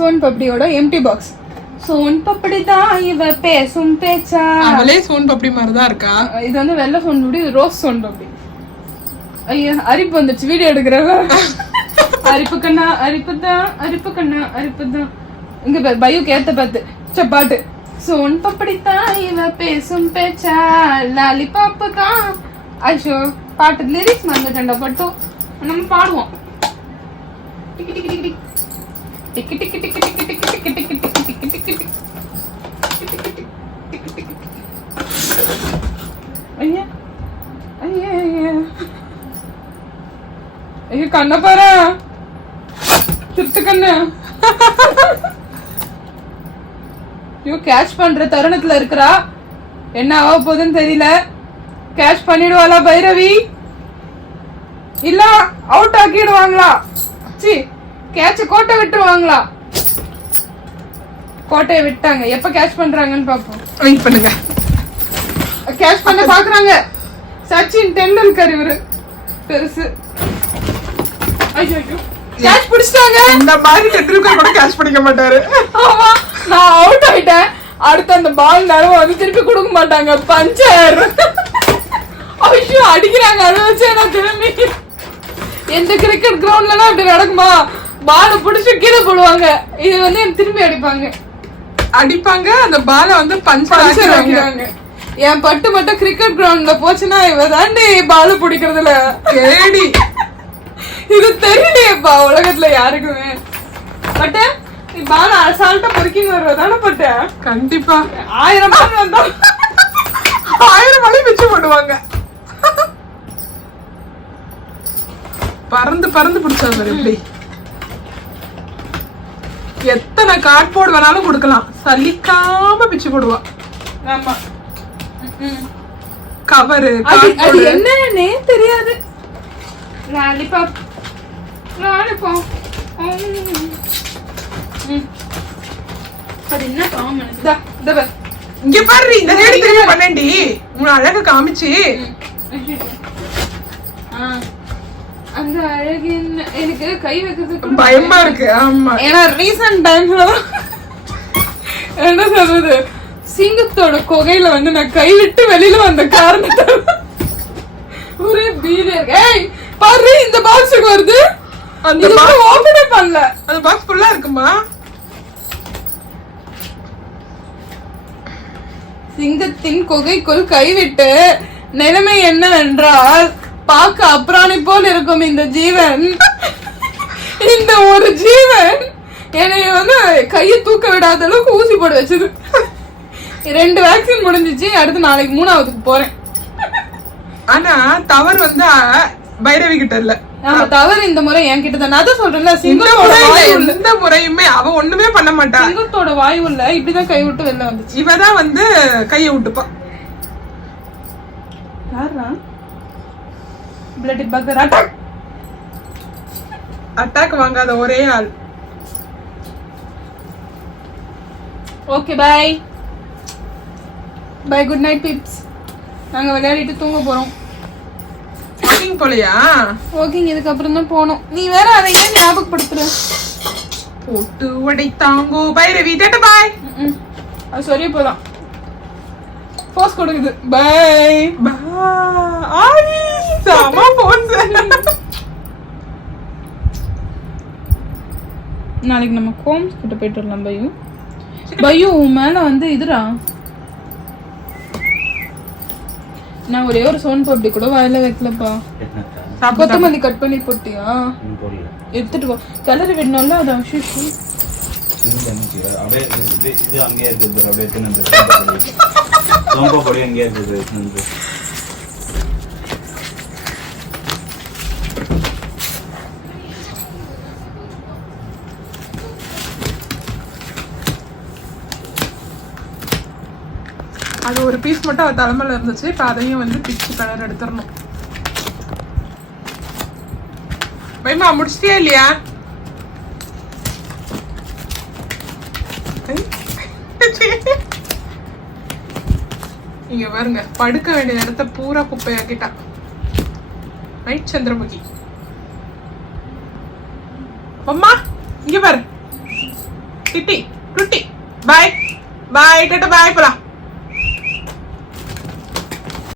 Zone பப்படியோட empty box. Soan papdi தான் இவ பேசும் பேச்சா. அவளே சோன் பப்படி மாதிரி தான் இருக்கா. இது வந்து வெள்ளை சோன் பப்படி, இது ரோஸ் சோன் பப்படி. ஐயா அரிப்பு வந்துச்சு வீடியோ எடுக்கிறவ. அரிப்பு கண்ணா அரிப்பு தான், அரிப்பு கண்ணா அரிப்பு தான். இங்க பயு கேத்த பார்த்து பாட்டு. சோன் பப்படி தான் இவ பேசும் பேச்சா, லாலிபாப்பு தான். ஐயோ பாட்டு லிரிக்ஸ் மறந்துட்டேன்டா. பட்டும் நம்ம பாடுவோம். டிக்கி டிக்கி டிக்கி டிக்கி டிக்கி டிக்கி டிக்கி டிக்கி டிக்கி டிக்கி டிக்கி டிக்கி டிக்கி. ஐயா ஐயா ஐயா ஐயோ கண்ண பாரு, திருட்டு கண்ணு. ஐயோ கேட்ச் பண்ற தருணத்துல இருக்கிறா. என்ன ஆக போகுதுன்னு தெரியல. கேட்ச் பண்ணிடுவாளா பைரவி? இல்ல அவுட் ஆக்கிடுவாங்களா? சி கேட்ச கோட்டை விட்டுருவாங்களா? கோட்டையை விட்டாங்க. எப்ப கேட்ச் பண்றாங்கன்னு பாப்போம். வெயிட் பண்ணுங்க. கேட்ச் பண்ண பாக்குறாங்க. சச்சின் டெண்டுல்கர் இவரு பெருசு. ஐயோ கேட்ச் பிடிச்சிட்டாங்க. இந்த மாதிரி டெண்டுல்கர் கூட கேட்ச் பண்ணிக்க மாட்டாரு. ஆமா நான் அவுட் ஆயிட்டேன். அடுத்து அந்த பால் நேரம் வந்து திருப்பி கொடுக்க மாட்டாங்க. பஞ்சர். ஐயோ அடிக்கிறாங்க. அதை வச்சு நான் திரும்பி எந்த கிரிக்கெட் கிரவுண்ட்லாம் அப்படி நடக்குமா? பால பிடிச்சி கீழே போடுவாங்க. இது வந்து திரும்பி அடிப்பாங்க. அந்த பால வந்து பஞ்சர் ஆக்கிடுவாங்க. என் பட்டு மட்டும் கிரிக்கெட் கிரவுண்ட்ல போச்சுன்னா இவ தாண்டி பால பிடிக்கிறதுல கேடி. இது தெரியலையேப்பா உலகத்துல யாருக்குமே. பட் நீ பால அசால்ட்டா பொறுக்கின்னு வருவதானே பட்ட? கண்டிப்பா 1000 பால் வந்தா 1000 மணி வச்சு போடுவாங்க. பறந்து பறந்து பிடிச்சாங்க. எப்படி எத்தனை கார்ட்போர்டு வேணாலும் கொடுக்கலாம், சலிக்காம பிச்சு போடுவா. ஆமா கவரு அது என்னன்னே தெரியாது. Lollipop lollipop. அது என்ன காமன்? இங்க பாரு, இந்த சைடு திரும்பி பண்ணேன்டி. உன் அழகு காமிச்சு. அந்த அழகு எனக்கு கை வைக்கிறதுக்கு பயமா இருக்கு. ஆமா ஏன்னா ரீசன்ட் டைம்ஸ்ல என்ன சொல்றது, சிங்கத்தோட குகையில வந்து நான் கை விட்டு வெளியில வந்த காரணத்தை ஒரே பீலே. ஏய் பாரு இந்த பாக்ஸுக்கு வருது. அந்த பாக்ஸ் ஓபனே பண்ணல. அந்த பாக்ஸ் ஃபுல்லா இருக்குமா? சிங்கத்தின் குகைக்குள் கைவிட்டு நிலைமை என்னவென்றால், பார்க்க அப்ராணி போல் இருக்கும் இந்த ஜீவன். இந்த ஒரு ஜீவன் என்னைய வந்து கையை தூக்க விடாத அளவுக்கு ஊசி போட வச்சது. 2 வேக்சின் முடிஞ்சிச்சு. அடுத்து நாளைக்கு 3ஆவதுக்கு போறேன். ஆனா தவறு வந்து பைரவி கிட்ட இல்ல. நம்ம தவறு இந்த முறை என்கிட்ட தான். நான் தான் சொல்றேன்ல, இந்த முறையுமே அவ ஒண்ணுமே பண்ண மாட்டா. சிங்கத்தோட வாயு இல்ல, இப்படிதான் கை விட்டு வெளில வந்துச்சு. இவதான் வந்து கைய விட்டுப்பா. யாரா? Bloody Bakr attack. அட்டாக் வாங்காத ஒரே ஆள். Okay bye bye, good night peeps. நாங்க விளையாடிட்டு தூங்க போறோம். வாக்கிங் போலையா? வாக்கிங் இதுக்கு அப்புறம் தான் போனோம். நீ வேற அதை ஏன் ஞாபகப்படுத்துற? போட்டு உடைத்தாங்கோ பைரவி. டேட்டா பாய். அது சரியா போலாம். போஸ் கொடுக்குது. Bye bye. சாமா போன்ஸ். நாளைக்கு நம்ம கோம்ஸ் கிட்ட போயிட்டு வரலாம். பையு பையு உன் மேல வந்து இதுரா. நான் ஒரே ஒரு சோன் பப்படி கூட வாயில வைக்கலப்பா. கொத்தமல்லி கட் பண்ணி போட்டியா? எடுத்துட்டு போ. கலர் வேணும்ல, அது அஷிஷு. இது அங்கே இருக்குது. அப்படியே தின்னு சோம்பா பொடி அங்கே இருக்குது. அது ஒரு பீஸ் மட்டும் அவ தலைமையில இருந்துச்சு. இப்ப அதையும் வந்து பிச்சு கலர் எடுத்துடணும். பயமா முடிச்சிட்டியா இல்லையா? இங்க பாருங்க, படுக்க வேண்டிய இடத்த பூரா குப்பையாக்கிட்டா. நைட் சந்திரமுகி. அம்மா இங்க பாரு. டிட்டி டுட்டி பாய் பாய் டாடா பாய் போலாம்